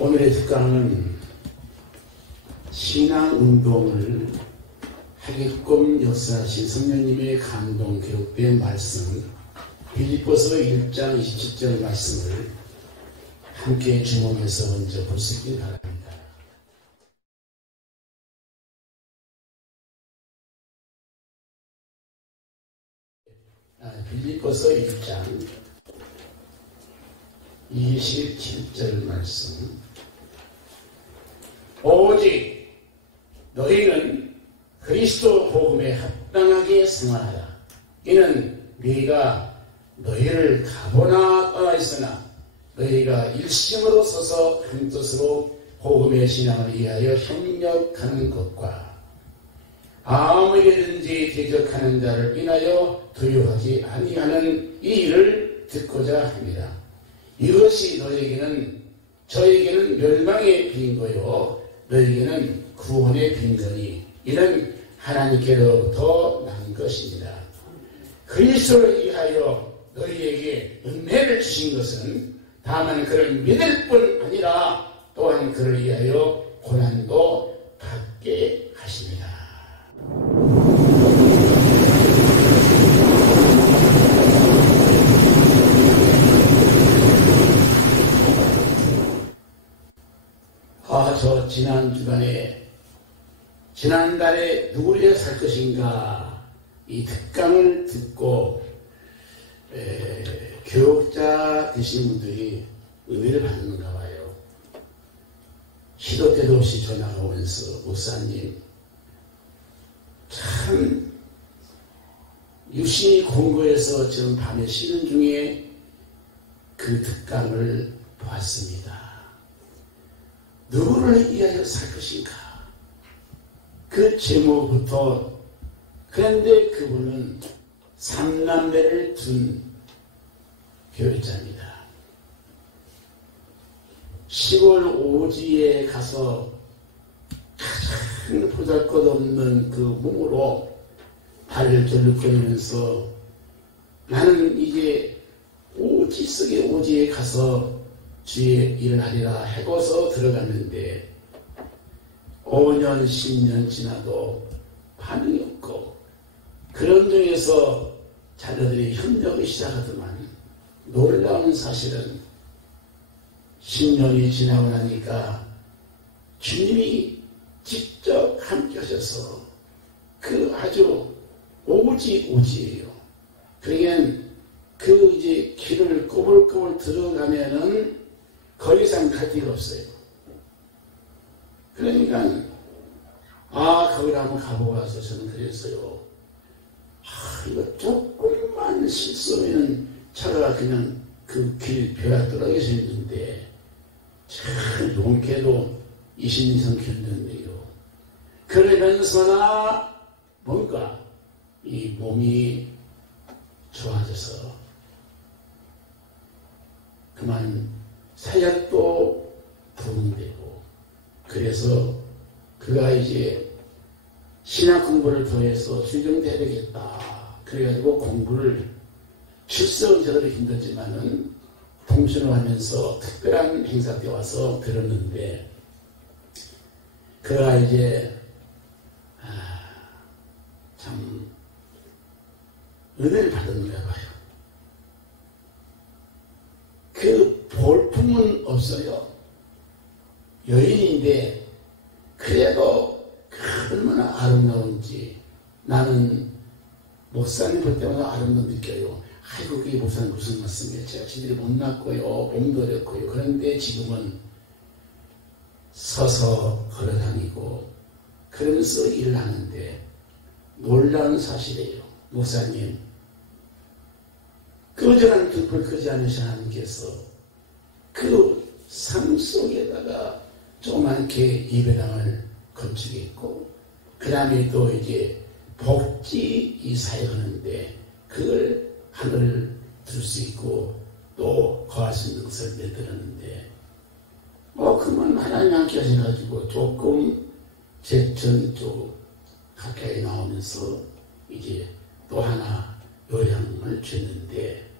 오늘의 특강은 신앙운동을 하게끔 역사하신 성령님의 감동 기록된 말씀 빌립보서 1장 27절 말씀을 함께 주목해서 먼저 볼 수 있길 바랍니다. 빌립보서 1장 27절 말씀. 오직 너희는 그리스도 복음에 합당하게 생활하라. 이는 너희가 너희를 가보나 떠나 있으나 너희가 일심으로 서서 한 뜻으로 복음의 신앙을 위하여 협력하는 것과 아무에게든지 대적하는 자를 인하여 두려워하지 아니하는 이 일을 듣고자 합니다. 이것이 저에게는 멸망의 빈거요 너에게는 구원의 빈거니 이는 하나님께로부터 난 것입니다. 그리스도를 위하여 너희에게 은혜를 주신 것은 다만 그를 믿을 뿐 아니라 또한 그를 위하여 고난도 받게 하십니다. 저 지난달에 누구를 위해 살 것인가 이 특강을 듣고 교육자 되신 분들이 은혜를 받는가 봐요. 시도 때도 없이 전화가 오면서 목사님 참 유심히 공부해서 지금 밤에 쉬는 중에 그 특강을 보았습니다. 누구를 위하여 살 것인가? 그 제목부터. 그런데 그분은 3남매를 둔 교육자입니다. 시골 오지에 가서 가장 보잘것없는 그 몸으로 발을 절룩거리면서 나는 이제 오지 속의 오지에 가서 주의 일을 하리라 해고서 들어갔는데 5년 10년 지나도 반응이 없고 그런 중에서 자녀들이 협력을 시작하더만 놀라운 사실은 10년이 지나고 나니까 주님이 직접 함께 하셔서 그 아주 오지예요. 그러니까 그 이제 길을 꼬불꼬불 들어가면은 더 이상 갈 데가 없어요. 그러니까 거기를 한번 가보고 와서 저는 그랬어요. 이거 조금만 실수하면 차가 그냥 그 길 벼락 떨어져서 있는데 참 용케도 20년 이상 견뎠네요. 그러면서나 뭔가 이 몸이 좋아져서 그만 사약도 부흥되고 그래서 그가 이제 신학 공부를 더해서 수정돼야 되겠다. 그래가지고 공부를 출석은 저도 힘들지만은 통신을 하면서 특별한 행사 때 와서 들었는데 그가 이제 참 은혜를 받은 거야 봐요. 그 볼품은 없어요. 여인인데 그래도 얼마나 아름다운지 나는 목사님 볼 때마다 아름다움 느껴요. 아이고 그게 목사님 무슨 말씀이에요. 제가 지들이 못났고요. 몸도 어렵고요. 그런데 지금은 서서 걸어다니고 그러면서 일을 하는데 놀라운 사실이에요. 목사님 거절한 등불 끄지 않으신 하나님께서 그 삶 속에다가 조그맣게 예배당을 건축했고 그 다음에 또 이제 복지 이 사역하는데 그걸 하늘을 들 수 있고 또 거할 수 있는 것을 내드렸는데 그만 하나님 함께 하셔가지고 조금 제천 쪽 가까이 나오면서 이제 또 하나 요양을 줬는데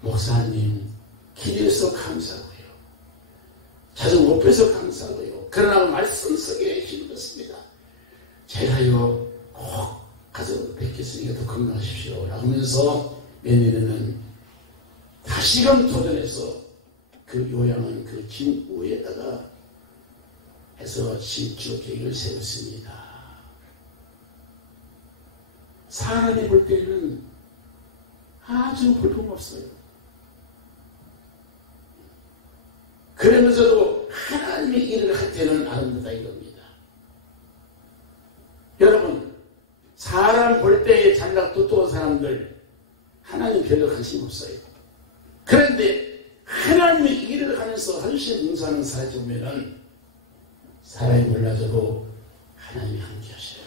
목사님 길에서 감사하고요. 자주 못 뵈서 감사하고요. 그러나 말씀 속에 힘들었습니다. 제가요 꼭 가서 뵙겠으니까 더 건강하십시오 라고 하면서 내년에는 다시금 도전해서 그 요양은 그 진 위에다가 해서 신축 계획을 세웠습니다. 사람이 볼 때는 아주 볼품없어요. 그러면서도 하나님이 일을 할 때는 아름답다 이겁니다. 여러분, 사람 볼 때에 잘나고 똑똑한 사람들 하나님 별로 관심 없어요. 그런데 하나님의 일을 하면서 하루씩 봉사하는 사람을 보면은 사람이 몰라져도 하나님이 함께 하셔요.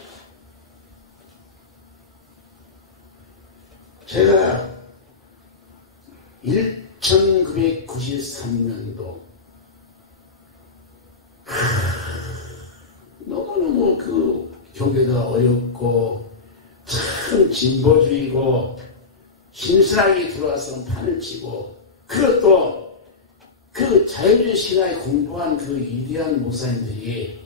제가 1993년도 너무너무 그 교회가 어렵고 참 진보주의고 신선하게 들어와서 판을 치고 그것도 그 자유주의 신화에 공부한 그 위대한 목사님들이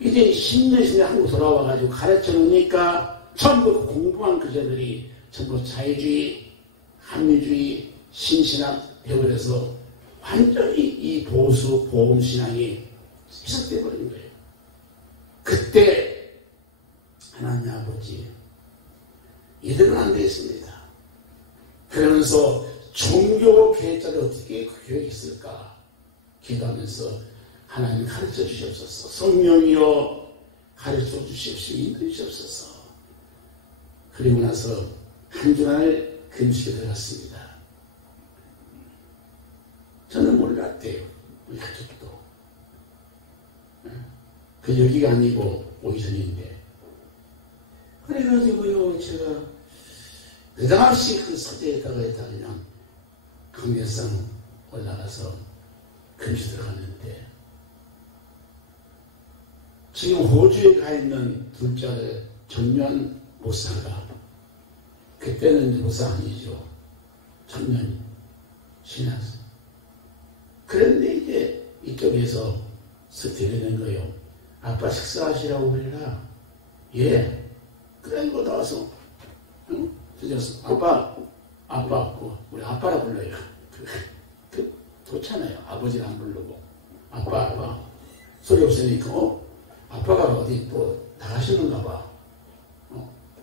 이제 10년 전에 한국 돌아와가지고 가르쳐 놓으니까 전부 공부한 그자들이 전부 자유주의, 합리주의, 신신학 되어버려서 완전히 이 보수, 보험신앙이 희석되어 버린 거예요. 그때 하나님 아버지 이대로는 안 되겠습니다. 그러면서 종교 계획자를 어떻게 계획했을까 기도하면서 하나님 가르쳐 주시옵소서. 성령이여 가르쳐 주시옵시고 인도해 주시옵소서. 그리고 나서 한 주간을 금식에 들어갔습니다. 저는 몰랐대요. 우리 가족도. 그 여기가 아니고 오기 전인데. 그래가지고요, 제가 느닷없이 그 서재에다가 그냥 강대상 올라가서 금식 들어갔는데, 지금 호주에 가 있는 둘째 아들 전면 목사가, 그때는 목사 아니죠. 전면 신학생. 그런데 이제 이쪽에서 스테이는 거예요. 아빠 식사하시라고 해라. 예. 그래가지고 나와서, 응? 아빠, 우리 아빠라 불러요. 좋잖아요. 아버지를 안 부르고. 아빠. 소리 없으니까, 아빠가 어디 또 나가시는가 봐.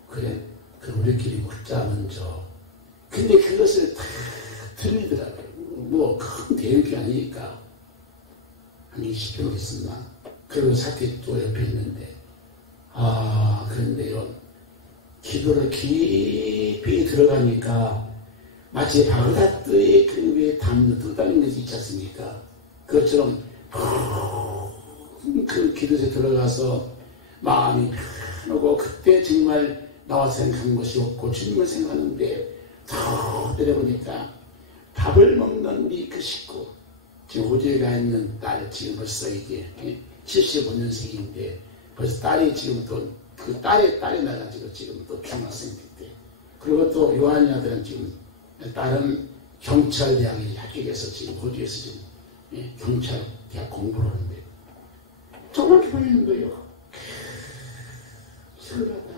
그래. 그럼 우리끼리 먹자, 먼저. 근데 그것을 다 들리더라고요. 뭐, 큰 대형이 아니니까. 한 20평 있었나? 그리고 사태 또 옆에 있는데. 그런데요. 기도를 깊이 들어가니까 마치 바그다드의 그 위에 담는 뜨다는 것이 있지 않습니까? 그것처럼 그 기도에 들어가서 마음이 편하고 그때 정말 나와 생각한 것이 없고 주님을 생각하는데 더 내려보니까 밥을 먹는 우리 그 식구 지금 호주에 가 있는 딸 지금 벌써 이게 75년생인데 벌써 딸이 지금 또 그 딸이 나가지고 지금 또 중학생 때 그리고 또 요한이 아들은 지금 딸은 경찰대학에 합격해서 지금 호주에서 지금 경찰 대학 공부를 하는데 정말 보이는 거예요. 설레다.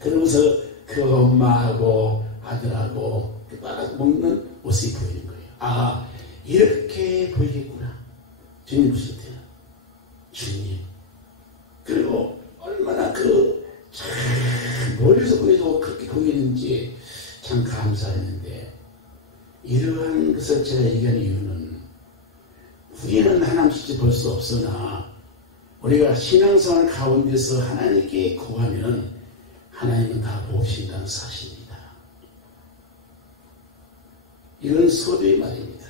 그러면서 그 엄마하고 아들하고 그 딸하고 먹는 모습이 보이는 거예요. 이렇게 보이겠구나. 주님 보실 때는 주님. 그리고 얼마나 참 멀리서 보여도 그렇게 보이는지 참 감사했는데 이러한 것을 제가 얘기하는 이유는 우리는 하나님 직접 볼 수 없으나 우리가 신앙생활 가운데서 하나님께 구하면 하나님은 다 보신다는 사실입니다. 이건 소비의 말입니다.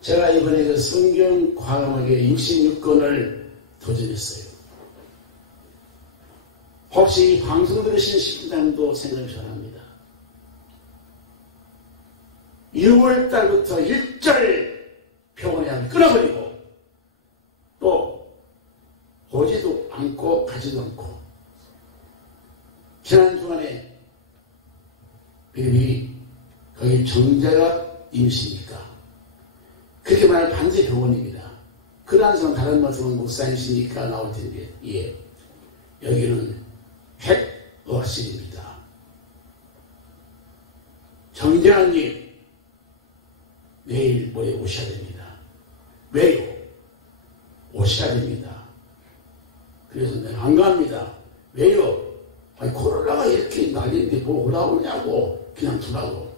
제가 이번에 그 성경 과감하게 66권을 도전했어요. 혹시 이 방송 들으시는 신부님도 생각을 잘합니다. 6월달부터 1절 병원에 끊어버리고 또 오지도 않고 가지도 않고 지난 주간에 비비 거기 정자가 임시니까 그렇게 말하면 반드시 병원입니다. 그러한 사람 다른 말씀은 목사님이시니까 나올 텐데, 예. 여기는 핵어실입니다. 정재환님, 내일 모레 오셔야 됩니다. 왜요? 오셔야 됩니다. 그래서 내가 안 갑니다. 왜요? 아니, 코로나가 이렇게 난리인데 뭐 올라오냐고 그냥 두라고.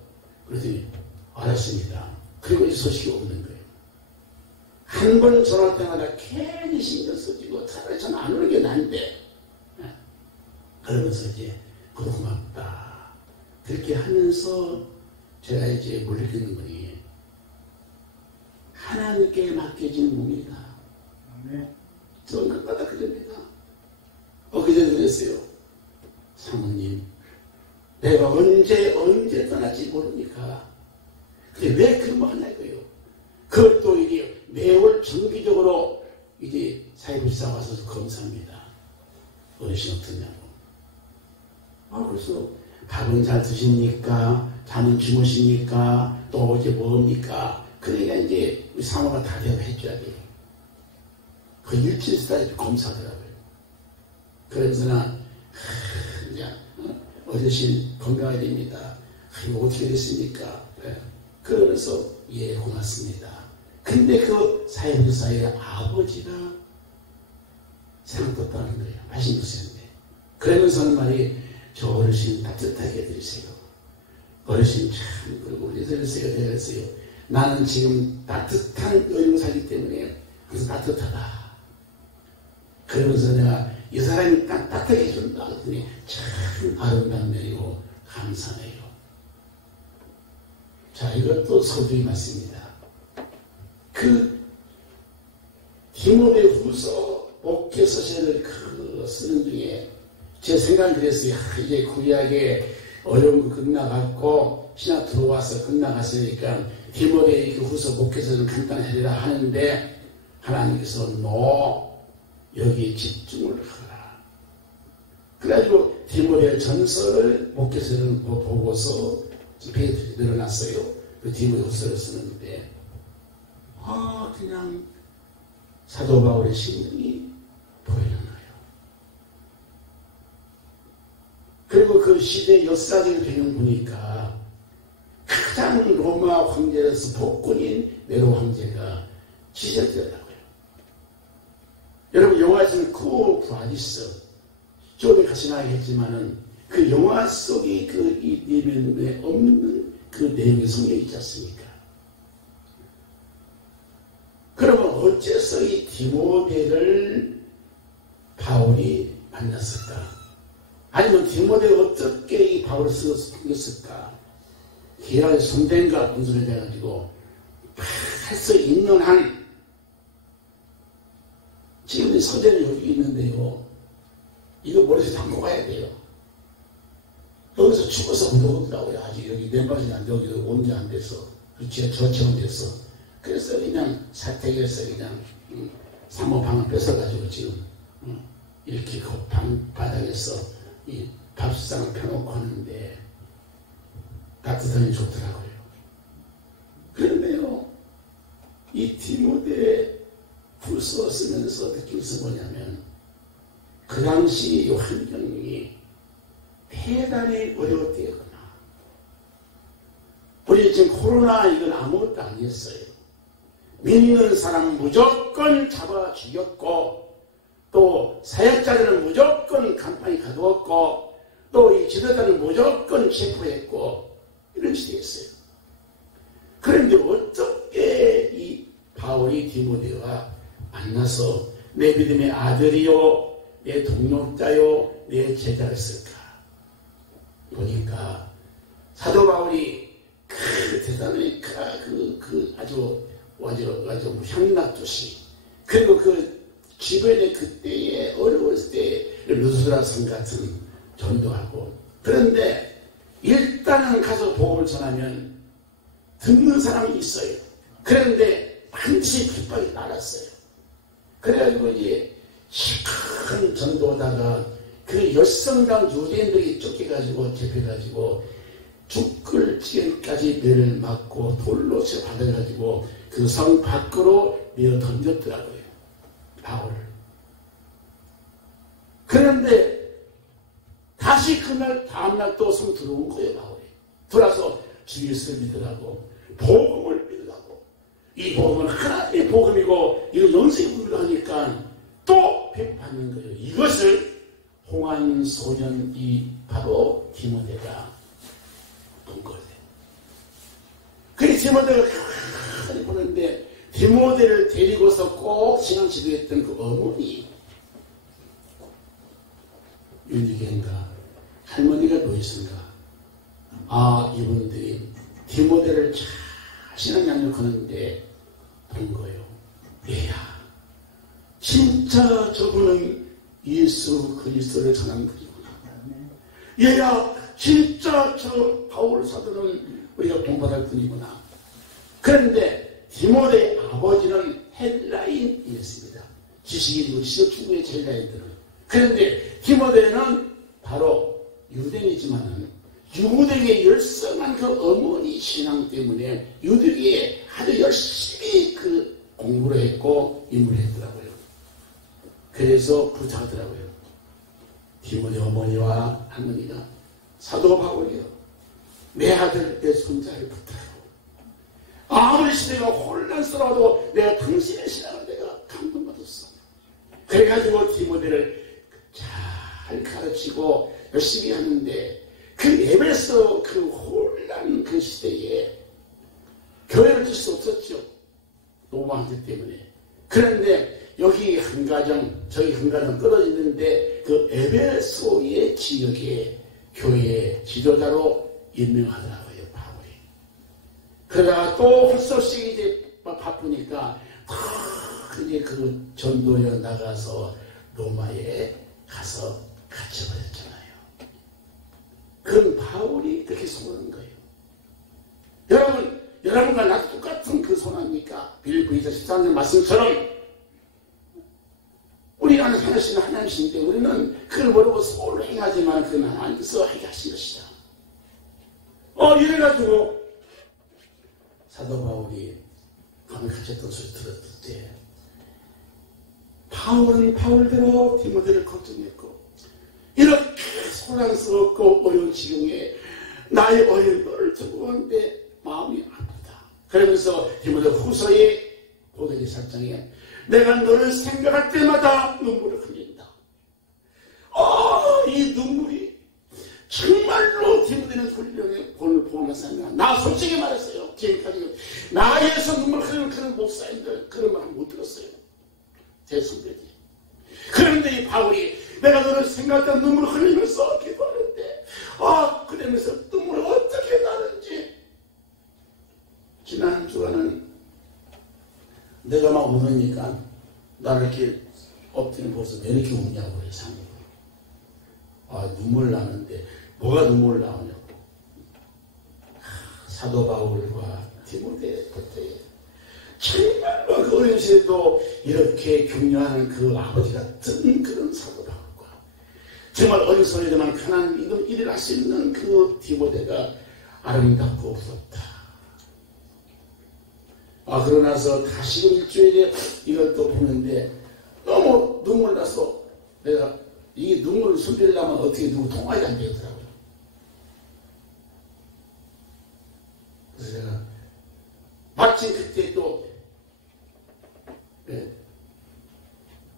그랬더니 알았습니다. 그리고 이 소식이 없는 거예요. 한 번 전화할 때마다 괜히 신경 써지고 차라리 전 안 오는 게 나은데. 그러면서 이제 고맙다. 그렇게 하면서 제가 이제 뭘 느끼는 거니 하나님께 맡겨진 몸이다. 저는 그마다 그럽니다. 그제 그랬어요. 사모님, 내가 언제 떠날지 모르니까. 근데 왜 그런 거 하냐고요. 그것도 이게 매월 정기적으로 이제 사회복지사 와서 검사합니다. 어르신 어떠냐고. 그래서 밥은 잘 드십니까? 잠은 주무십니까? 또 어제 뭡니까? 그러니까 이제 우리 사모가 다 대답해줘야 돼요. 그 일주일 스타일 검사하더라고요. 그래서나 이제 어르신 건강해야 됩니다. 이거 어떻게 됐습니까? 네. 그러면서 예 고맙습니다. 근데 그 사회복지사의 아버지가 생각 떴다는 거예요. 86세인데. 그러면서는 말이 저 어르신 따뜻하게 해드리세요. 어르신 참 그리고 우리 그랬어요. 나는 지금 따뜻한 여인을 살기 때문에 그래서 따뜻하다. 그러면서 내가 이 사람이 따뜻하게 해준다 했더니 참 아름다운 면이고 감사해요. 자, 이것도 서두에 맞습니다. 그 디모데후서 목회서신을 그 쓰는 중에 제 생각은 그랬어요. 이제 구약에 어려운 거 끝나갔고 신학 들어와서 끝나갔으니까 디모데 후서 목회서는 간단하리라 하는데 하나님께서 여기에 집중을 하라. 그래가지고 디모데 전서를 목회서를 보고서 페이지 늘어났어요. 그 디모데 후서를 쓰는데 그냥 사도 바울의 심령이 보이는 거예요. 그리고 그 시대 역사적인 배경 보니까 가장 로마 황제로서 복군인 네로 황제가 지적되더라고요. 여러분 영화에서는 그 브라디스 좀에 같이 나가겠지만은 그 영화 속에 그 이면에 없는 그 내용의 성경이 있지 않습니까? 그러면 어째서 이 디모데를 바울이 만났을까? 아니면 디모데가 어떻게 이 바울을 쓰였을까? 기아의 손댄과 분수를 해가지고 할 수 있는 한 지금 이 서재는 여기 있는데요. 이거 머리에서 담고 가야 돼요. 여기서 죽어서 물어보더라고요. 아직 여기 맨발이 안 돼. 여기 온지 안 돼서. 그렇지, 저체온돼서. 그래서 그냥 사택에서 그냥 사모방을 뺏어가지고 지금 이렇게 그 방 바닥에서 이 밥상을 펴놓고 하는데 따뜻하니 좋더라고요. 그런데요, 이 디모데 후서 쓰면서 느낀 것은 뭐냐면 그 당시 이 환경이 대단히 어려웠대요. 우리 지금 코로나 이건 아무것도 아니었어요. 믿는 사람 무조건 잡아 죽였고 또 사역자들은 무조건 간판이 가두었고 또 이 지도자는 무조건 체포했고 이런 시대였어요. 그런데 어떻게 이 바울이 디모데와 만나서 내 믿음의 아들이요 내 동력자요 내 제자를 쓸까? 보니까 사도 바울이 대단히 아주 향락도시 그리고 그 주변에 그때의 어려웠을 때 루스드라 성 같은 전도하고 그런데 일단은 가서 복음을 전하면 듣는 사람이 있어요. 그런데 반드시 핍박이 날았어요. 그래가지고 이제 큰 전도하다가 그 열성당 유대인들이 쫓겨가지고 잡혀가지고 죽을 지경까지 배를 맞고 돌로 받아가지고 그 성 밖으로 밀어 던졌더라고요. 바울을. 그런데 다시 그날 다음날 또 성 들어온 거예요. 바울이. 들어와서 주 예수를 믿으라고 복음을 믿으라고. 이 복음은 하나님의 복음이고 이거 영생의 복음이라고 하니까 또 배반하는 거예요. 이것을 홍한 소년이 바로 디모데가 본 거예요. 그래서 디모데가 가만히 보는데 디모데를 데리고서 꼭 신앙 지도했던 그 어머니 윤희계인가 할머니가 누구신가? 아, 이분들이 디모데를 잘 신앙 양육하는데 본 거예요. 얘야, 진짜 저분은 예수 그리스도를 전한 분이구나. 얘야, 진짜 저 바울 사도는 우리가 본받을 분이구나. 그런데 디모데의 아버지는 헬라인이었습니다. 지식인이고 지적 충분히 헬라인들은. 그런데 디모데는 바로 유대인이지만은 유대계에 열성한 그 어머니 신앙 때문에 유대계에 아주 열심히 그 공부를 했고 임무를 했더라고요. 그래서 부탁하더라고요. 디모데 어머니와 할머니가 사도 바울이요, 내 아들 내 손자를 붙들고 아무리 시대가 혼란스러워도 내가 당신의 신앙을 내가 감동받았어. 그래가지고 디모데를 잘 가르치고 열심히 하는데 그 에베소 그 혼란 그 시대에 교회를 줄 수 없었죠. 로마 황제 때문에. 그런데 여기 한 가정, 저기 한 가정 떨어지는데 그 에베소의 지역에 교회 지도자로 임명하더라고요, 바울이. 그러다가 또 할 수 없이 이제 바쁘니까 이제 그 전도에 나가서 로마에 가서 갇혀버렸잖아요. 그건 바울이 그렇게 소원한 거예요. 여러분과 나도 똑같은 그 소원입니까? 빌립보 2서 13절 말씀처럼 우리가 하나님은 하나님이신데 우리는 그걸 모르고 소원을 행하지만 그건 하나님께서 하게 하신 것이다. 이래가지고 사도 바울이 밤에 갇혔던 소리 들었을 때 바울은 바울대로 디모데를 걱정했고 이렇게 소란스럽고 어려운 지경에 나의 어린 너를 두고 하는데 마음이 아프다. 그러면서 디모데 후서의 고대기 4장에 내가 너를 생각할 때마다 눈물을 흘린다. 이 눈물이 정말로 디모데는 훌륭해 보는 사람이야. 나 솔직히 말했어요. 지금까지 나에서 눈물 흘리는 그런 목사님들 그런 말 못 들었어요. 제 선배들이. 그런데 이 바울이 내가 너를 생각할 때 눈물을 흘리면서 기도하는데 그러면서 눈물을 어떻게 나는지. 지난 주간은 내가 막 우느니까 나를 이렇게 엎드린 모습 왜 이렇게 우냐고 그래. 상으로. 눈물 나는데 뭐가 눈물 나오냐고. 사도 바울과 디모데 그때 정말로 그 어린 시대도 이렇게 격려하는 그 아버지 같은 그런 사도 바울과 정말 어리석지만 하나님 일을 할 수 있는 그 디모데가 아름답고 없었다. 그러고 나서 다시금 일주일에 이걸 또 보는데 너무 눈물 나서 내가 이게 눈물을 숨기려면 어떻게 누구 통화가 안 되더라고요. 그래서 제가 마침 그때 또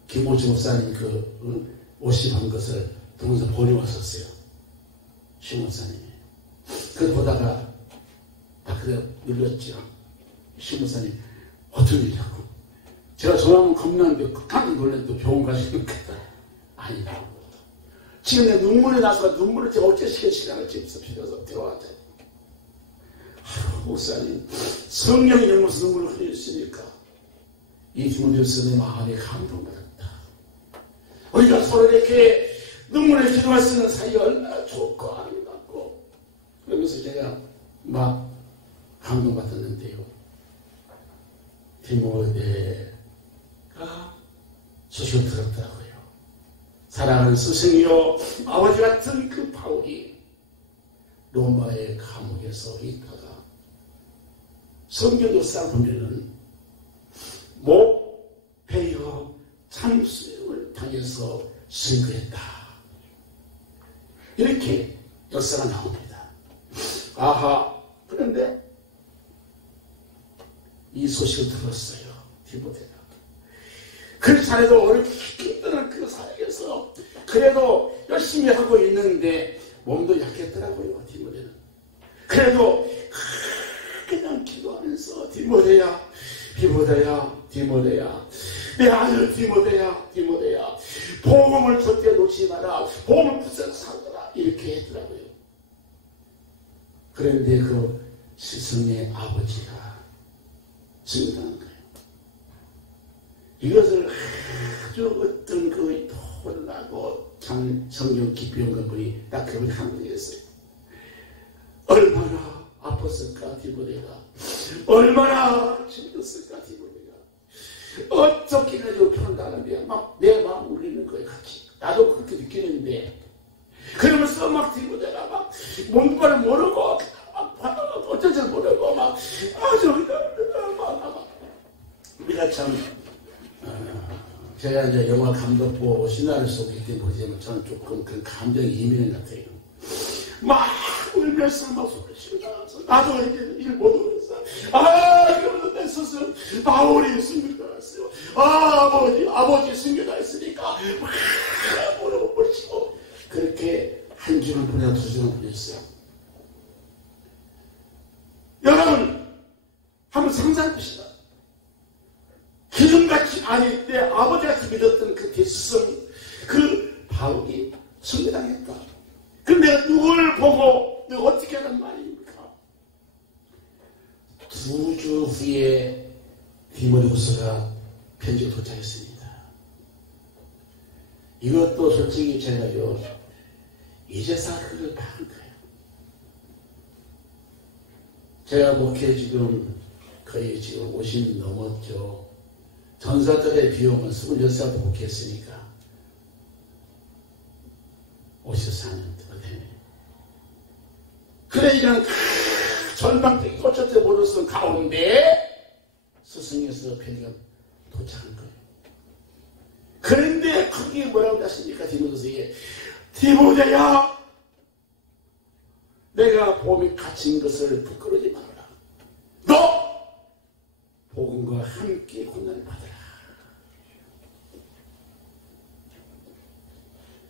김호지 목사님 그 50한 것을 동영상 보내왔었어요. 시 목사님이. 그걸 보다가 그래 눌렀죠. 시 목사님 어떤 일이라고. 제가 전화하면 겁나는데 깜짝 놀랐는데 병원 가시는 거다. 아니라고. 지금 내 눈물이 나서 눈물을 제가 어째 시간을 집에서 빌어서 데워왔잖아요. 목사님 성령이 넘어서 눈물을 흘렸으니까 이 디모데서의 마음이 감동받았다. 우리가 서로 이렇게 눈물을 기도할 수 있는 사이 얼마나 좋고 아름답고. 그러면서 제가 막 감동받았는데요. 디모데가 소식을 들었더라고요. 사랑하는 스승이요 아버지 같은 그 바울이 로마의 감옥에서 있다가 성경도 싹 보면은 아팠어요. 디모데가. 그렇지 않아도 어렵게 힘든 그 사역에서 그래도 열심히 하고 있는데 몸도 약했더라고요. 디모데는. 그래도 그냥 기도하면서 디모데야 내 아들 디모데야 복음을 절대 놓지 마라. 복음을 붙잡고 살더라. 이렇게 했더라고요. 그런데 그 스승의 아버지가 증언한 거예요. 이것을 아주 어떤 그 혼나고 성경 깊이 온 분이 딱 그분이 한국이었어요. 얼마나 아팠을까 디모데가. 얼마나 힘들었을까 디모데가. 어떻게 해가지고 편다는데 막 내 마음 울리는 거예요. 같이. 나도 그렇게 느끼는데 그러면서 막 디모데가 막 뭔가를 모르고 막 어쩔 줄 모르고 막 아주 막 우리가 참 제가 이제 영화 감독부 신화를 속기 때문에 모르지만 저는 조금 그런 감정이 예민한 것 같아요. 막 울면서 막 소리 치면서 나도 이제 일 못 울었어. 그러면서 내 스승 바울이 숨겨놨어요. 아버지 숨겨놨으니까 막 무릎을 꿇치고 그렇게 한 주를 보내고 두 주를 보냈어요. 여러분 한번 상상해 보시다. 기름같이 내 아버지같이 믿었던 그 대스승 그 바울이 숨겨당했다. 그럼 내가 누굴 보고 내가 어떻게 하는 말입니까? 2주 후에 디모데후서가 편지가 도착했습니다. 이것도 솔직히 제가요 이제서 그걸 받은 거예요. 제가 목회 지금 거의 지금 50 넘었죠. 전사들의 비용은 26살 목회했으니까 54년 되네. 그래 이런 절망적인 꽂혔을 모르는 가운데 스승에서 편지가 도착한 거예요. 그런데 거기에 뭐라고 하십니까? 디모데서에 디모데야 내가 복음에 갇힌 것을 부끄러지 말아라. 너 복음과 함께 고난을 받아라.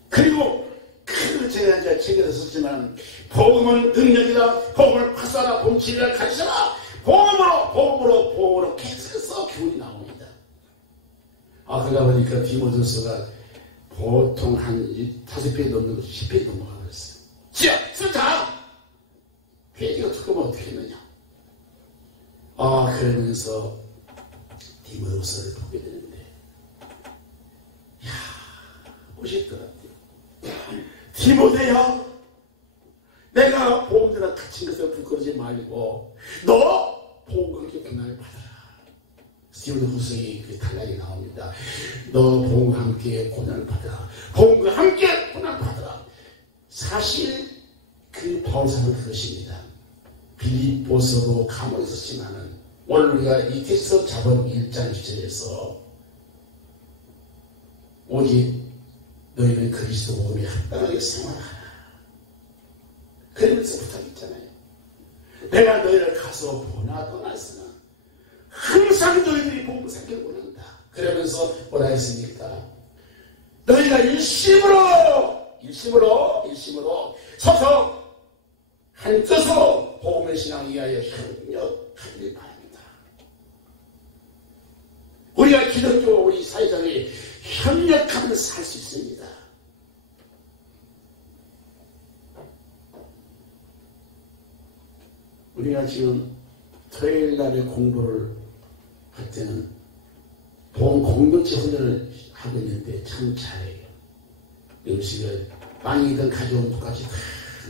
그리고 제가 이제 책에서 썼지만 복음은 능력이다. 복음을 파사라. 복음 진리를 가르쳐라. 복음으로 계속해서 교훈이 나옵니다. 그러다 보니까 디모데후서가 보통 한 5페이지 넘는 거 10페이지 넘어가 버렸어요. 쓰자! 페이지가 두꺼우면 어떻게 했느냐. 그러면서 디모데후서를 보게 되는데 멋있더라고요. 디모데야 내가 복음대로 갇힌 것을 부끄러지 말고 너 복음과 함께 고난을 받아라. 디모데후서에 그 단락이 나옵니다. 너 복음과 함께 고난을 받아라. 복음과 함께 고난을 받아라. 사실 그 바울사는 그것입니다. 빌립보서도 감옥에 있었지만은 오늘 우리가 이 테스트 잡은 1장 1절에서 오직 너희는 그리스도 복음에 합당하게 생활하라. 그러면서 부탁했잖아요. 내가 너희를 가서 보나 떠났으나 항상 너희들이 복음을 살기를 원한다. 그러면서 뭐라 했습니까? 너희가 일심으로 서서 한뜻으로 복음의 신앙을 위하여 협력하기를 바랍니다. 우리가 기독교 우리 사회장이 협력하면서 살 수 있습니다. 우리가 지금 토요일 날에 공부를 할 때는 보험 공동체 훈련을 하고 있는데 참 잘해요. 음식을 빵이든 가져온 것까지 다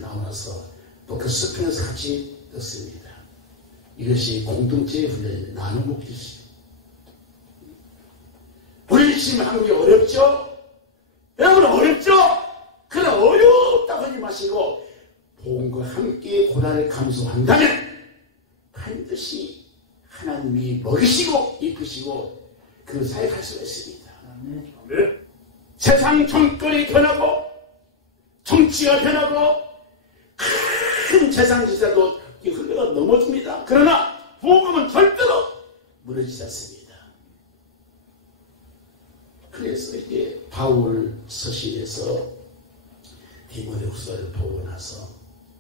나와서 또 그 스프에서 같이 넣습니다. 이것이 공동체의 훈련입니다. 나눔 목적이죠. 우리 지금 한국이 어렵죠? 여러분 어렵죠? 그러나 어렵다고 하지 마시고 복음과 함께 고난을 감수한다면 반드시 하나님이 먹이시고 이끄시고 그 사역할 수가 있습니다. 아멘. 세상 정권이 변하고 정치가 변하고 큰 재상 지자도 흘러가 넘어집니다. 그러나 복음은 절대로 무너지지 않습니다. 그래서 이제 바울 서신에서 디모데후서를 보고 나서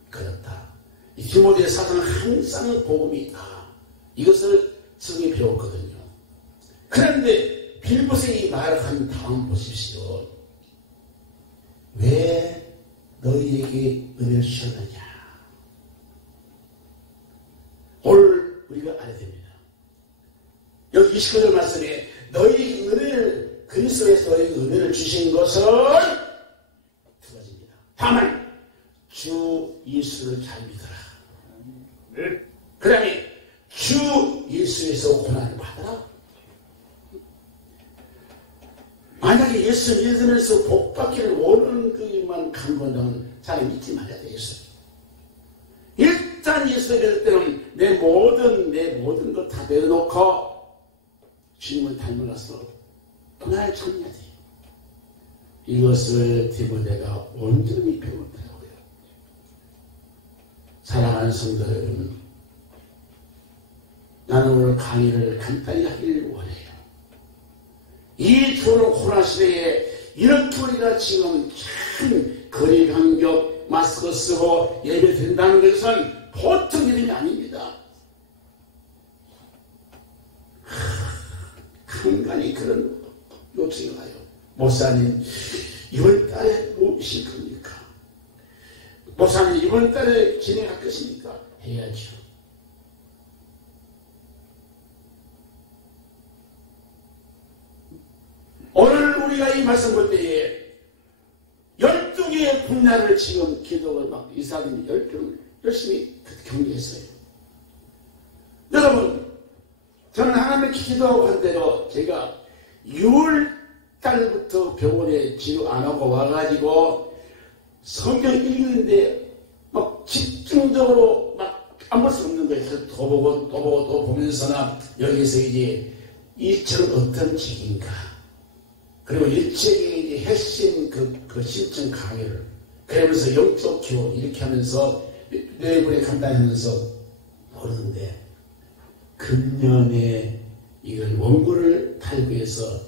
그렇다. 이 디모데 사도는 항상 복음이 있다. 이것을 성경에 배웠거든요. 그런데 빌보스에 이 말을 한 다음 보십시오. 왜 너희에게 은혜를 주셨느냐. 오늘 우리가 알아야 됩니다. 여기 29절 말씀에 너희에게 은혜를 그리스도에서 너희에게 은혜를 주신 것은 두 가지입니다. 다만 주 예수를 잘 믿어라. 네. 그 다음에 주 예수에서 고난을 받아라. 만약에 예수 믿으면서 복 받기를 원하는 그것만 간구한다면 잘 믿지 말아야 돼. 예수. 일단 예수 믿을 때는 내 모든 것 다 내려놓고 주님을 닮아서 그날 참여해야 돼. 이것을 디모데가 온전히 배웠더라고요. 사랑하는 성도 여러분, 나는 오늘 강의를 간단히 하길 원해요. 이 더러운 코로나 시대에 이렇게 우리가 지금 참 거리 간격 마스크 쓰고 예배 드린다는 것은 보통 일이 아닙니다. 간간히 그런 요청이 와요. 목사님, 이번 달에 오실 겁니까? 목사님, 이번 달에 진행할 것입니까? 해야죠. 오늘 우리가 이 말씀 볼 때에 12개의 분야를 지금 기도를 막 이사님이 열심히 경계했어요. 여러분, 저는 하나님께 기도하고 한 대로 제가 6월 달부터 병원에 치료 안 하고 와가지고 성경 읽는데 막 집중적으로 막 안 볼 수 없는 거예요. 그래서 또 보고 또 보면서나 여기서 이제 이 책은 어떤 책인가. 그리고 이 책의 이제 핵심 그 실천 강의를 그러면서 영적 기호 이렇게 하면서 내부에 간단히 하면서 보는데 금년에 이걸 원고를 탈구해서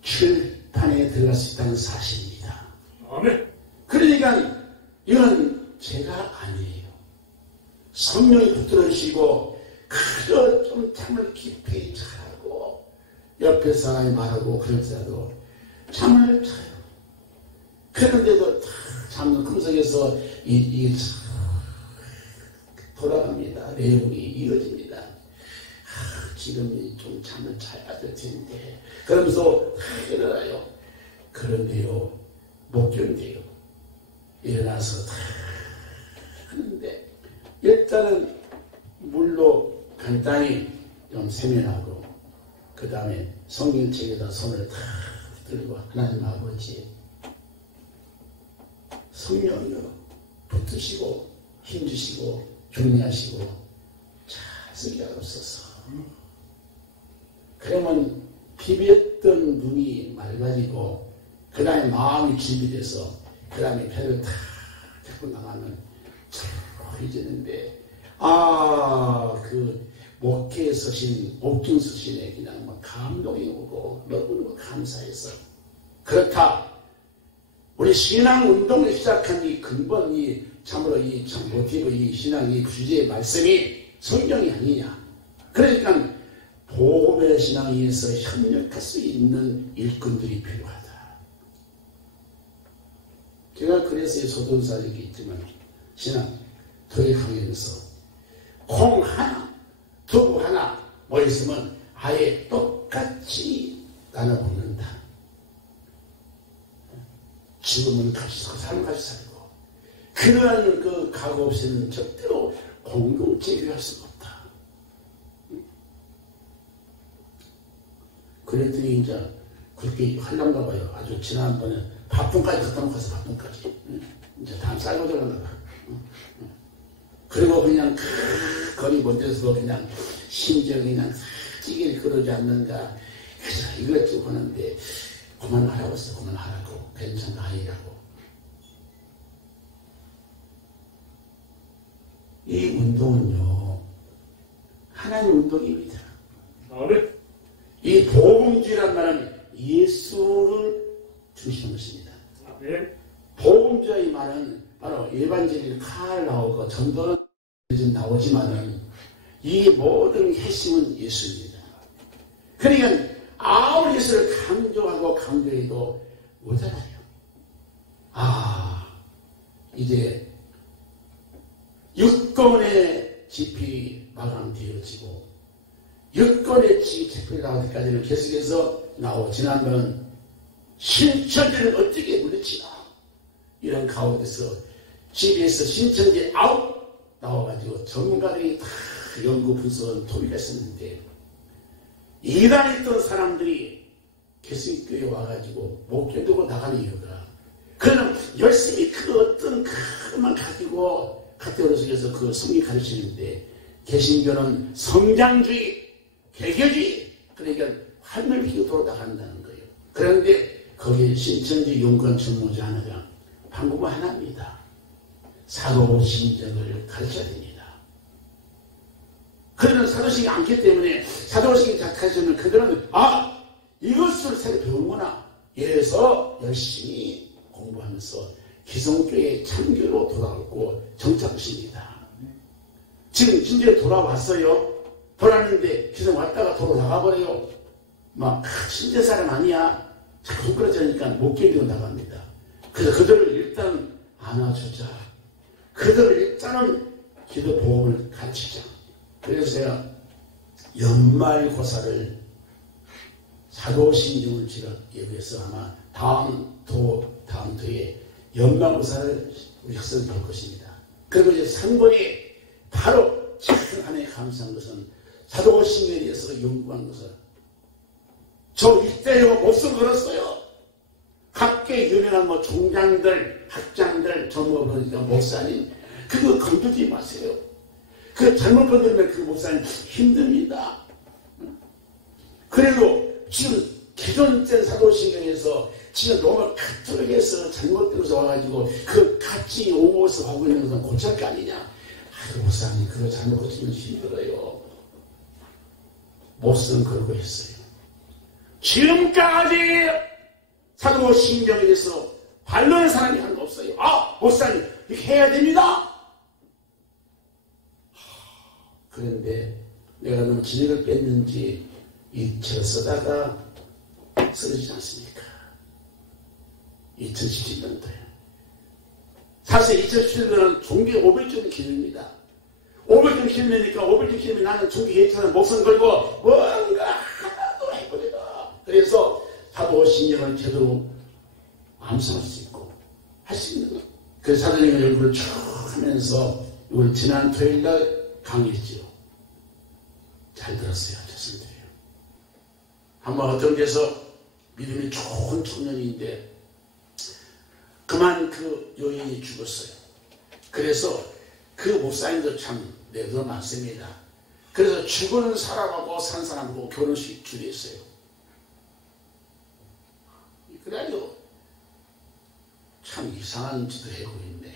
출판에 들어갈 수 있다는 사실입니다. 아멘. 그러니까 이건 제가 아니에요. 성령이 붙들어주시고 그저 좀 잠을 깊이 자고 옆에 사람이 말하고 그러더라도 잠을 자요. 그런데도 잠을 꿈속에서 이게 돌아갑니다. 내용이 이어집니다. 지금 좀 잠을 자야 될 텐데 그러면서 일어나요. 그런데요 못 견뎌요. 일어나서 하는데 일단은 물로 간단히 좀 세면하고 그 다음에 성경책에다 손을 탁 들고 하나님 아버지 성령으로 붙드시고 힘주시고 격려하시고 잘 쓰게 하옵소서. 그러면 비비었던 눈이 맑아지고 그 다음에 마음이 준비돼서 그 다음에 배를 탁 잡고 나가면 초록해지는데 그 목회에 서신 옥중 서신에 그냥 막 감동이 오고 너무너무 감사해서 그렇다. 우리 신앙 운동을 시작한 이 근본 참으로 참 모티브 이 신앙 이 주제의 말씀이 성경이 아니냐. 그러니까 복음의 신앙에 의해서 협력할 수 있는 일꾼들이 필요하다. 제가 그래서 소돈사역이 있지만 신앙 도입하면서 콩 하나, 두부 하나 뭐 있으면 아예 똑같이 나눠 먹는다. 지금은 같이 살고 삶을 같이 살고 그러한 그 각오 없이는 절대로 공동체를 수가 없다. 그랬더니 이제 그렇게 하려는가 봐요. 아주 지난번에 밥통까지 갖다 놓고 가서 밥통까지. 이제 다음 쌀고 들어간가 봐. 그리고 그냥 거리 먼저서도 그냥 심지어 그냥 찌개를 그러지 않는가. 그래서 이것저것 하는데 그만하라고 했어. 그만하라고. 괜찮다 아니라고. 이 운동은요 하나님 운동입니다. 아멘. 이 복음주의란 말은 예수를 중심한 것입니다. 아멘. 복음주의 말은 바로 에반제리 칼 나오고 전도는 좀 나오지만은 이 모든 핵심은 예수입니다. 그러니까 아무리 예수를 강조하고 강조해도 모자라요. 이제 6건의 집이 마감되어지고 6건의 집이 나올 때까지는 계속해서 나오고 지난번은 신천지를 어떻게 물리치나 이런 가운데서 집에서 신천지 아웃 나와가지고 전문가들이 다 연구 분석을 토의했었는데 이단에 있던 사람들이 개수교회에 와가지고 못 견디고 나가는 이유가 그는 열심히 그 어떤 그만 가지고 카테고리 속에서 그 성리 가르치는데 개신교는 성장주의, 개교주의 그러니까 하늘 피고 돌아나간다는 거예요. 그런데 거기에 신천지 용건 전문자 하나가 방법은 하나입니다. 사도신경을 가르쳐야 됩니다. 그들은 사도신경이 않기 때문에 사도신경이 가르쳐주면 그들은 이것을 새로 배우는구나 이래서 열심히 공부하면서 기성교의 참교로 돌아오고 정착하십니다. 지금 진짜 돌아왔어요. 돌아왔는데 기성 왔다가 도로 나가버려요. 막 신재 사람 아니야. 자꾸 끌어지니까 못 견디고 나갑니다. 그래서 그들을 일단 안아주자. 그들을 일단은 기도 보험을 갖추자. 그래서 제가 연말고사를 사도신경을 제가 예고해서 아마 다음 도에 연말고사를 우리 학생을 볼 것입니다. 그리고 이제 3번이 바로 참 하나의 감사한 것은 사도신경에 대해서 연구한 것은 저 이때요 목숨 걸었어요. 각계 유명한 종장들, 학장들, 전문가 목사님 그거 건들지 마세요. 그 잘못 건드리면 그 목사님 힘듭니다. 그래도 지금 기존된 사도신경에서 지금 로마 카톨릭에서 잘못되어서 와가지고 그 같이 옹호해서 하고 있는 것은 고칠 거 아니냐. 목사님 그거 잘못 고치면 힘들어요. 목사는 그러고 했어요. 지금까지 사도신경에 대해서 반론하는 사람이 한 거 없어요. 목사님 이렇게 해야 됩니다. 그런데 내가 너무 진액을 뺐는지 이 책을 쓰다가 쓰러지지 않습니까? 2017년도에 사실 2017년도는 종교 500점 기념입니다. 500점 기념이니까 500점 기념이 나는 종교 예천에 목숨 걸고 뭔가 하나도 해보리라. 그래서 사도신경을 제대로 암송할 수 있고 할 수 있는 그 사도신경 연구를 쭉 하면서 이걸 지난 토요일날 강의했지요. 잘 들었어요. 죄송드려요. 한번 어떤 데서 믿음이 좋은 청년인데 그만 그 여인이 죽었어요. 그래서 그 목사님도 참 내도 많습니다. 그래서 죽은 사람하고 산 사람하고 결혼식 주례했어요. 그래가지고 참 이상한 짓을 하고 있네.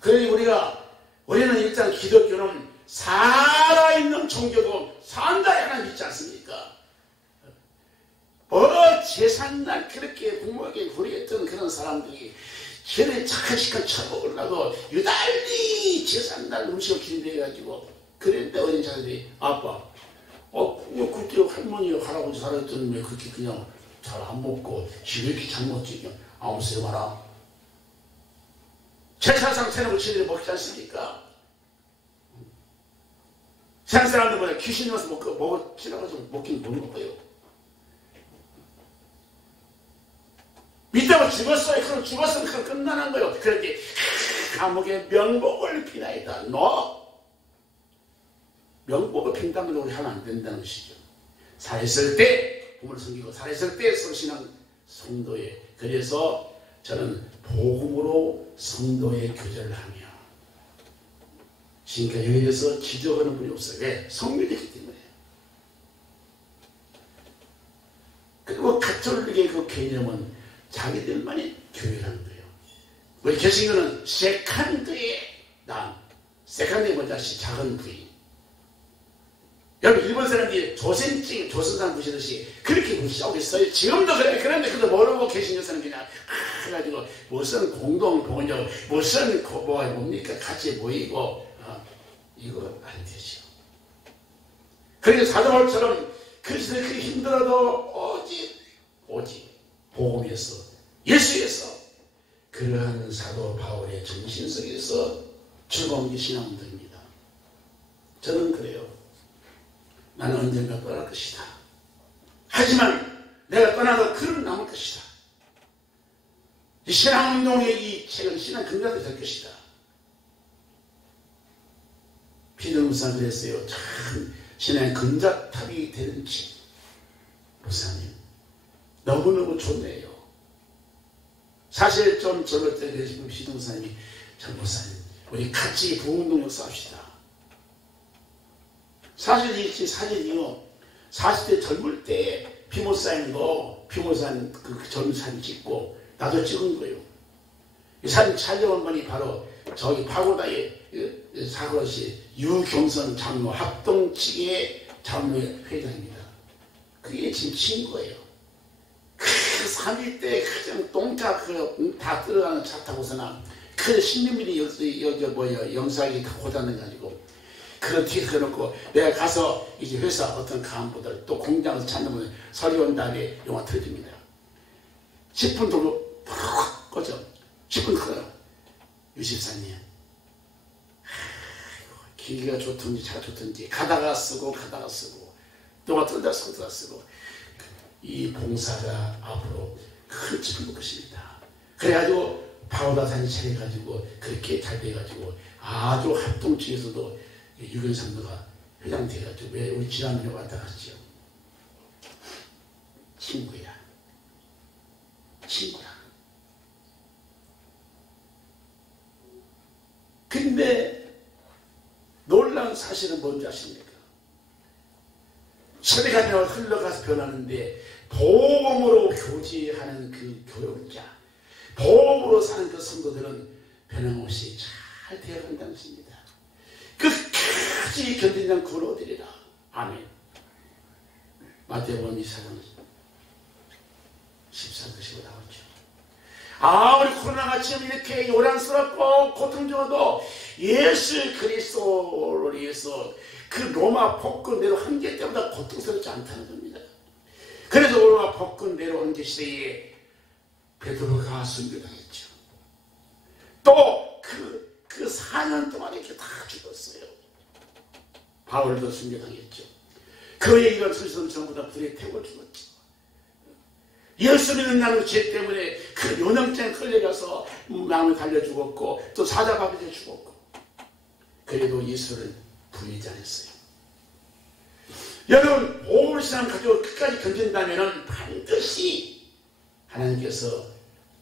그러니 우리는 일단 기독교는 살아있는 종교고 산다에 하나 믿지 않습니까? 제삿날 그렇게 궁궐에 구리했던 그런 사람들이 걔네 착한식한 쳐먹으려고 유달리 제삿날 음식을 준비해가지고 그랬는데 어린 자들이 아빠 그때 할머니 할아버지 살아있던 왜 그렇게 그냥 잘 안 먹고 왜 이렇게 잘 먹지? 그냥 아무 소리 마라. 제사상 채널을 지들이 먹지 않습니까? 세상 사람들 뭐야 귀신이 와서 먹으라고 먹긴 못 먹어요. 믿다가 죽었어요. 그럼 죽었으면 그럼 끝나는 거예요. 그런데 감옥에 명복을 피나이다. 명복을 핀다는 걸 우리 하면 안 된다는 것이죠. 살아있을 때 복음을 섬기고 살아있을 때 성신한 성도에 그래서 저는 복음으로 성도의 교제를 하며 지금까지 여기에 대해서 지적하는 분이 없어요. 왜? 성밀이기 때문에. 그리고 가톨릭의 그 개념은 자기들만의 교회라는 거예요. 우리 개신교는 세칸드의 남, 세칸드의 뭐냐? 작은 부인. 여러분 일본 사람들이 조선찡, 조선사람 부시듯이 그렇게 부시고 있어요. 지금도 그래. 그런데 그거 모르고 계신 것은 그냥 해가지고 무슨 공동번역, 무슨 뭡니까 같이 모이고 이거 안 되죠. 그러니까 사도 바울처럼 그리스도에 그렇게 힘들어도 오직 복음에서 예수에서 그러한 사도 바울의 정신 속에서 즐거운 게 신앙운동입니다. 저는 그래요. 나는 언젠가 떠날 것이다. 하지만 내가 떠나도 그런 남을 것이다. 이 신앙운동의 이 책은 신앙 근간이 될 것이다. 피드 목사님 그랬어요. 참 신앙의 근자탑이 되는 책. 목사님 너무너무 좋네요. 사실 좀 젊을 때 피드 목사님이 참 목사님 우리 같이 부흥운동 역사합시다. 사실 이 사진이요. 40대 젊을 때 피모사님도 피모사님 그 젊은 사진 찍고 나도 찍은 거예요. 이 사진 촬영한 분이 바로 저기 파고다의 사고시 유경선 장로 합동 측의 장로 회장입니다. 그게 지금 친구예요. 그 3일 때 가장 똥차 다 들어가는 차 타고서나 그 16mm 여기 영상이 다 고장나가지고 그런 티켓 해놓고 내가 가서 이제 회사 어떤 간부들 또 공장에서 찾는 분들 서리온 다음에 영화 틀어줍니다. 10분 정도 푹 꺼져. 10분 꺼요. 유십사님 기계가 좋든지 차가 좋든지 가다가 쓰고 또 뜨다 쓰고 이 봉사가 앞으로 큰 책을 볼 것입니다. 그래가지고 파우다산이 차려가지고 그렇게 잘 돼가지고 아주 합동 측에서도 유경상도가 회장 돼가지고 왜 우리 지난번에 왔다 갔죠. 친구야. 근데 놀라운 사실은 뭔지 아십니까? 세대가 흘러가서 변하는데 복음으로 교제하는 그 교육자, 복음으로 사는 그 성도들은 변함없이 잘 되어간다는 것입니다. 끝까지 견딘다는 구원 얻으리라. 아멘. 마태복음 24장 14절에 나오죠. 우리 코로나가 지금 이렇게 요란스럽고 고통적어도 예수 그리스도를 위해서 그 로마 복권 내려한 게 때보다 고통스럽지 않다는 겁니다. 그래서 로마 복권 내려온 게 시대에 베드로가 순교당했죠. 또 그 4년 동안 이렇게 다 죽었어요. 바울도 순교당했죠. 그의 이런 소식은 전부 다 불에 태워 죽었죠. 예수 믿는 나는 죄 때문에 그 요령장에 끌려가서 마음을 달려 죽었고 또 사자밥에 죽었고 그래도 예수를 부인하지 않았어요. 여러분 보물신앙 가지고 끝까지 견딘다면 반드시 하나님께서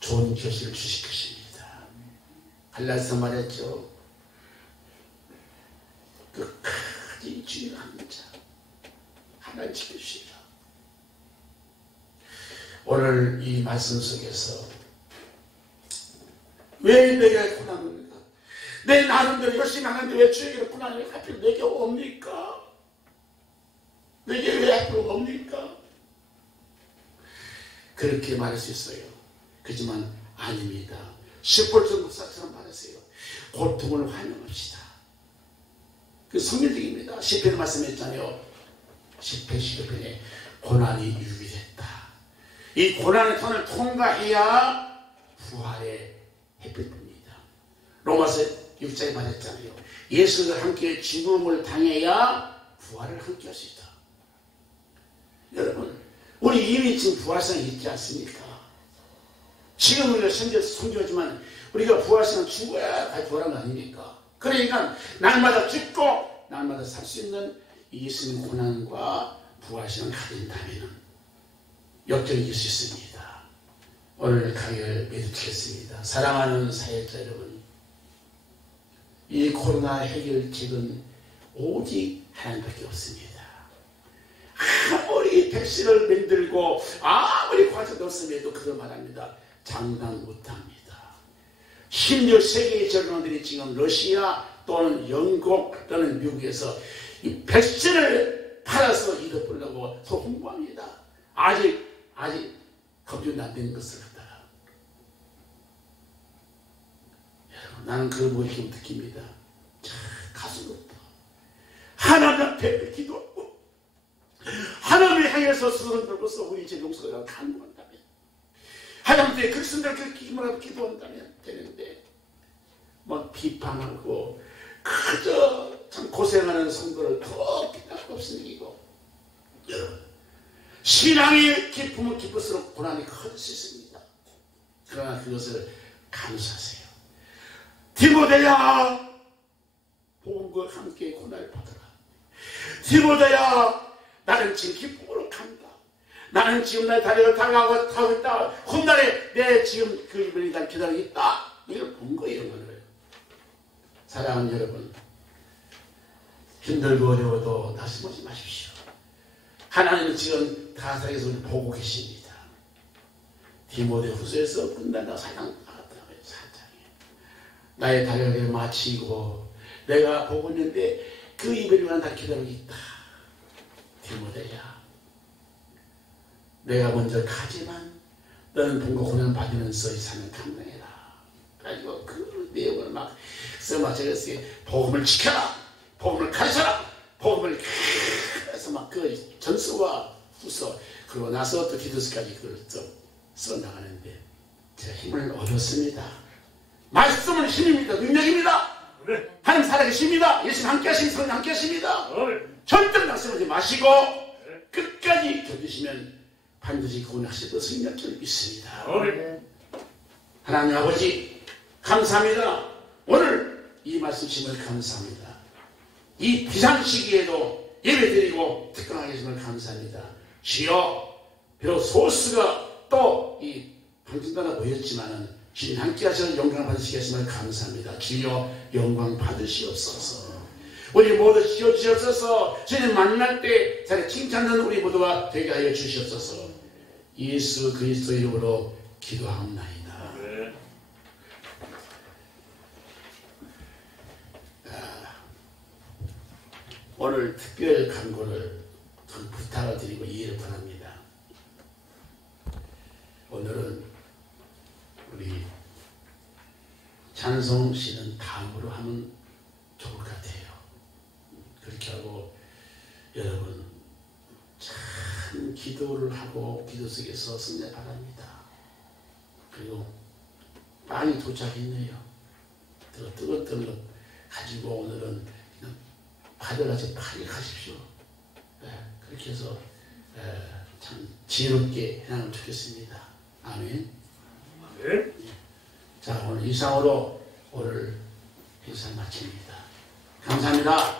좋은 결실을 주실 것입니다. 갈라디아서 말했죠. 끝까지 주의를 하는 자 하나님 지켜주시라. 오늘 이 말씀 속에서 왜 내게 고난입니까? 내 나름대로 열심히 하는데 왜 주에게 고난이 하필 내게 옵니까? 내게 왜 하필 옵니까? 그렇게 말할 수 있어요. 그렇지만 아닙니다. 10벌전 목사처럼 말하세요. 고통을 환영합시다. 그 성경적입니다. 시편 말씀했잖아요. 시편 15편에 고난이 유비됐다. 이 고난의 턴을 통과해야 부활의 햇빛입니다. 로마서 6장에 말했잖아요. 예수와 함께 죽음을 당해야 부활을 함께 할 수 있다. 여러분 우리 이미 지금 부활성이 있지 않습니까? 지금 우리가 성경하지만 우리가 부활성은 죽어야 부활한 거 아닙니까? 그러니까 날마다 죽고 날마다 살 수 있는 예수님 고난과 부활성을 가진다면 역적이 이길 수 있습니다. 오늘 강의를 맺겠습니다. 사랑하는 사역자 여러분, 이 코로나 해결책은 오직 하나님밖에 없습니다. 아무리 백신을 만들고 아무리 과정 넣었음에도 그걸 말합니다. 장담 못합니다. 심지어 세계의 전문가들이 지금 러시아 또는 영국 또는 미국에서 이 백신을 팔아서 이득 보려고 소풍부합니다. 아직 검증 안 된 것을 갖다가. 여러분, 나는 그걸 보시면 느낍니다. 가슴부터 하나님 앞에 기도하고 하나님을 향해서 스스로 들고서 우리 죄 용서를 간구한다면, 하나님께 그리스도를 그렇게 힘을 기도한다면 되는데, 막 비판하고 그저 참 고생하는 성도를 더 비난할 없으니 이거. 여러분, 신앙의 기쁨은 기쁠수록 고난이 커질 수 있습니다. 그러나 그것을 감수하세요. 디모데야, 복음과 함께 고난을 받아라. 디모데야, 나는 지금 기쁨으로 간다. 나는 지금 나의 다리를 당하고 타고 있다. 훗날에 내 지금 그 이별이 날 기다리고 있다. 이걸 본 거예요. 오늘. 사랑하는 여러분, 힘들고 어려워도 나서보지 마십시오. 하나님은 지금 다사에서 우리 보고 계십니다. 디모데 후서에서 끝난다. 4장 나의 다리를 마치고 내가 보고 있는데 그 이별이만 다 기다리고 있다. 디모데야, 내가 먼저 가지만 너는 본고 고난 받으면서 이 삶을 감당해라. 가지고 그 내용을 막 써맞춰서 복음을 지켜라, 복음을 가르쳐라, 복음을 해서 막 그 전서와 후서, 그러고 나서 또 디도스까지 그걸 써 나가는데 제가 힘을 얻었습니다. 말씀은 힘입니다. 능력입니다. 네. 하나님 살아계십니다. 예수님 함께 하시니 성령 함께 하십니다. 네. 절대 낙심하지 마시고 네. 끝까지 견디시면 반드시 구원하실 것을 승리할 줄 믿습니다. 네. 하나님 아버지 감사합니다. 오늘 이 말씀 주심을 감사합니다. 이 비상 시기에도 예배드리고 특강하게 해주심을 감사합니다. 주여, 비록 소스가 또 이 방진단에 모였지만은 주님 함께 하셔서 영광 받으시겠음을 감사합니다. 주여, 영광 받으시옵소서. 우리 모두 지어주시옵소서. 주님 만날 때 자기 칭찬하는 우리 모두가 되게 하여 주시옵소서. 예수 그리스도 이름으로 기도하옵나이다. 네. 오늘 특별 간구를 좀 부탁을 드리고 이해를 바랍니다. 오늘은 우리 찬송 씨는 다음으로 하면 좋을 것 같아요. 그렇게 하고 여러분 참 기도를 하고 기도 속에서 승리 바랍니다. 그리고 빵이 도착했네요. 뜨겁뜨겁 가지고 오늘은 그냥 받아가지고 빨리 가십시오. 그렇게 해서 참 지혜롭게 해나가면 좋겠습니다. 아멘. 네. 자, 오늘 이상으로 오늘 행사 마칩니다. 감사합니다.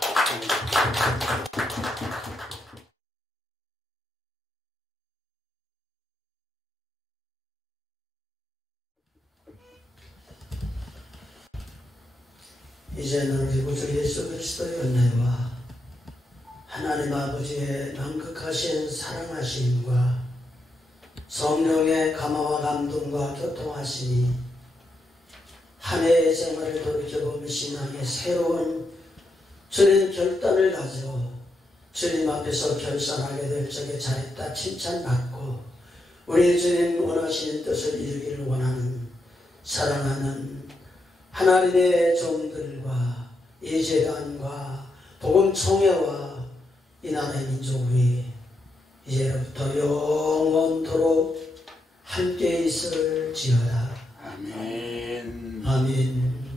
이제는 우리 구주 예수 그리스도의 은혜와 하나님 아버지의 맹극하신 사랑하심과 성령의 감화와 감동과 교통하심이 한 해의 생활을 돌이켜보며 신앙의 새로운 주님 결단을 가지고 주님 앞에서 결산하게 될 적에 잘했다 칭찬받고 우리 주님 원하시는 뜻을 이루기를 원하는 사랑하는 하나님의 종들과 이 재단과 복음 총회와 이 나라의 민족이 이제부터 영원토록 함께 있을지어다. 아멘. 아멘.